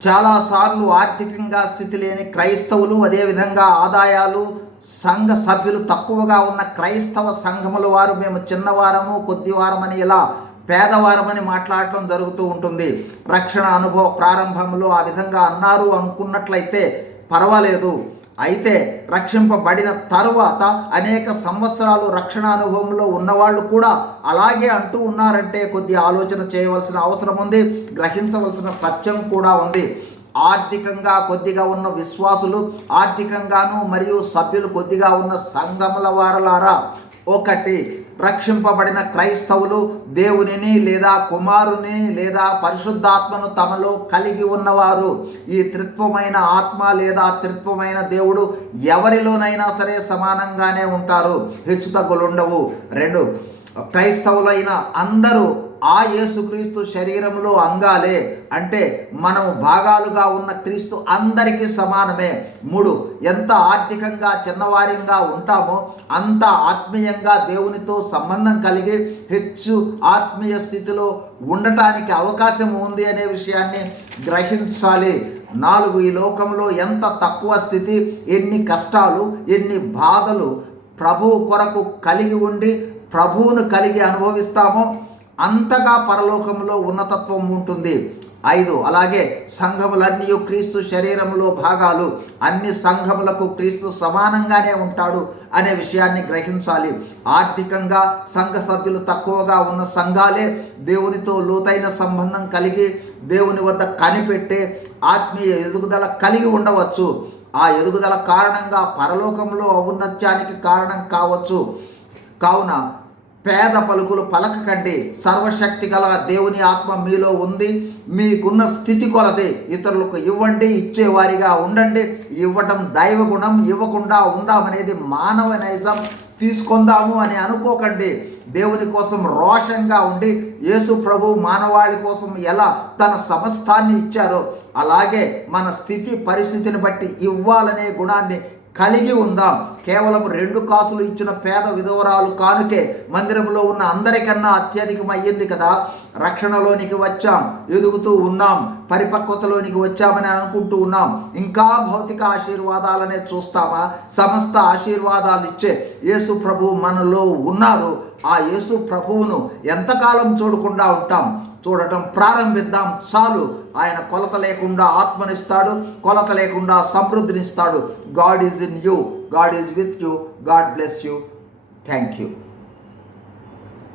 చాలాసార్లు ఆర్థికంగా స్థితి లేని క్రైస్తవులు, అదేవిధంగా ఆదాయాలు సంఘ సభ్యులు తక్కువగా ఉన్న క్రైస్తవ సంఘముల వారు మేము చిన్నవారము, కొద్దివారమని ఇలా పేదవారమని మాట్లాడటం జరుగుతూ ఉంటుంది. రక్షణ అనుభవ ప్రారంభంలో ఆ విధంగా అన్నారు అనుకున్నట్లయితే పర్వాలేదు. అయితే రక్షింపబడిన తరువాత అనేక సంవత్సరాలు రక్షణ అనుభవంలో ఉన్నవాళ్ళు కూడా అలాగే అంటూ ఉన్నారంటే కొద్ది ఆలోచన చేయవలసిన అవసరం ఉంది, గ్రహించవలసిన సత్యం కూడా ఉంది. ఆర్థికంగా కొద్దిగా ఉన్న విశ్వాసులు, ఆర్థికంగాను మరియు సభ్యులు కొద్దిగా ఉన్న సంఘముల వారలారా, ఒకటి, రక్షింపబడిన క్రైస్తవులు దేవునిని లేదా కుమారుని లేదా పరిశుద్ధాత్మను తమలో కలిగి ఉన్నవారు. ఈ త్రిత్వమైన ఆత్మ లేదా త్రిత్వమైన దేవుడు ఎవరిలోనైనా సరే సమానంగానే ఉంటారు, హెచ్చుతగ్గులుండవు. 2, క్రైస్తవులైన అందరూ ఆ యేసుక్రీస్తు శరీరంలో అంగాలే, అంటే మనము భాగాలుగా ఉన్న క్రీస్తు అందరికీ సమానమే. 3, ఎంత ఆర్థికంగా చిన్నవారిగా ఉంటామో అంత ఆత్మీయంగా దేవునితో సంబంధం కలిగి హెచ్చు ఆత్మీయ స్థితిలో ఉండటానికి అవకాశం ఉంది అనే విషయాన్ని గ్రహించాలి. 4, ఈ లోకంలో ఎంత తక్కువ స్థితి, ఎన్ని కష్టాలు, ఎన్ని బాధలు ప్రభువు కొరకు కలిగి ఉండి ప్రభువును కలిగి అనుభవిస్తామో అంతగా పరలోకంలో ఉన్నతత్వం ఉంటుంది. 5, అలాగే సంఘములన్నీ క్రీస్తు శరీరంలో భాగాలు, అన్ని సంఘములకు క్రీస్తు సమానంగానే ఉంటాడు అనే విషయాన్ని గ్రహించాలి. ఆర్థికంగా సంఘ సభ్యులు తక్కువగా ఉన్న సంఘాలే దేవునితో లోతైన సంబంధం కలిగి దేవుని వద్ద కనిపెట్టే ఆత్మీయ ఎదుగుదల కలిగి ఉండవచ్చు. ఆ ఎదుగుదల కారణంగా పరలోకంలో ఔన్నత్యానికి కారణం కావచ్చు. కావున పేద పలుకులు పలకకండి. సర్వశక్తి గల దేవుని ఆత్మ మీలో ఉంది. మీకున్న స్థితి కొలది ఇతరులకు ఇవ్వండి, ఇచ్చేవారిగా ఉండండి. ఇవ్వటం దైవ గుణం, ఇవ్వకుండా ఉందామనేది మానవ నైజం. తీసుకుందాము అని అనుకోకండి. దేవుని కోసం రోషంగా ఉండి యేసు ప్రభు మానవాళి కోసం ఎలా తన సమస్తాన్ని ఇచ్చారో అలాగే మన స్థితి పరిస్థితిని బట్టి ఇవ్వాలనే గుణాన్ని కలిగి ఉందాం. కేవలం 2 కాసులు ఇచ్చిన పేద విధవరాలు కానుకే మందిరంలో ఉన్న అందరికన్నా అత్యధికం అయ్యింది కదా. రక్షణలోనికి వచ్చాం, ఎదుగుతూ ఉన్నాం, పరిపక్వతలోనికి వచ్చామని అనుకుంటూ ఉన్నాం. ఇంకా భౌతిక ఆశీర్వాదాలనే చూస్తామా? సమస్త ఆశీర్వాదాలు ఇచ్చే యేసు ప్రభు మనలో ఉన్నారు. ఆ యేసు ప్రభువును ఎంతకాలం చూడకుండా ఉంటాం? చూడటం ప్రారంభిద్దాం చాలు. ఆయన కొలత లేకుండా ఆత్మనిస్తాడు, కొలత లేకుండా సమృద్ధినిస్తాడు. God is in you, God is with you. God bless you. Thank you.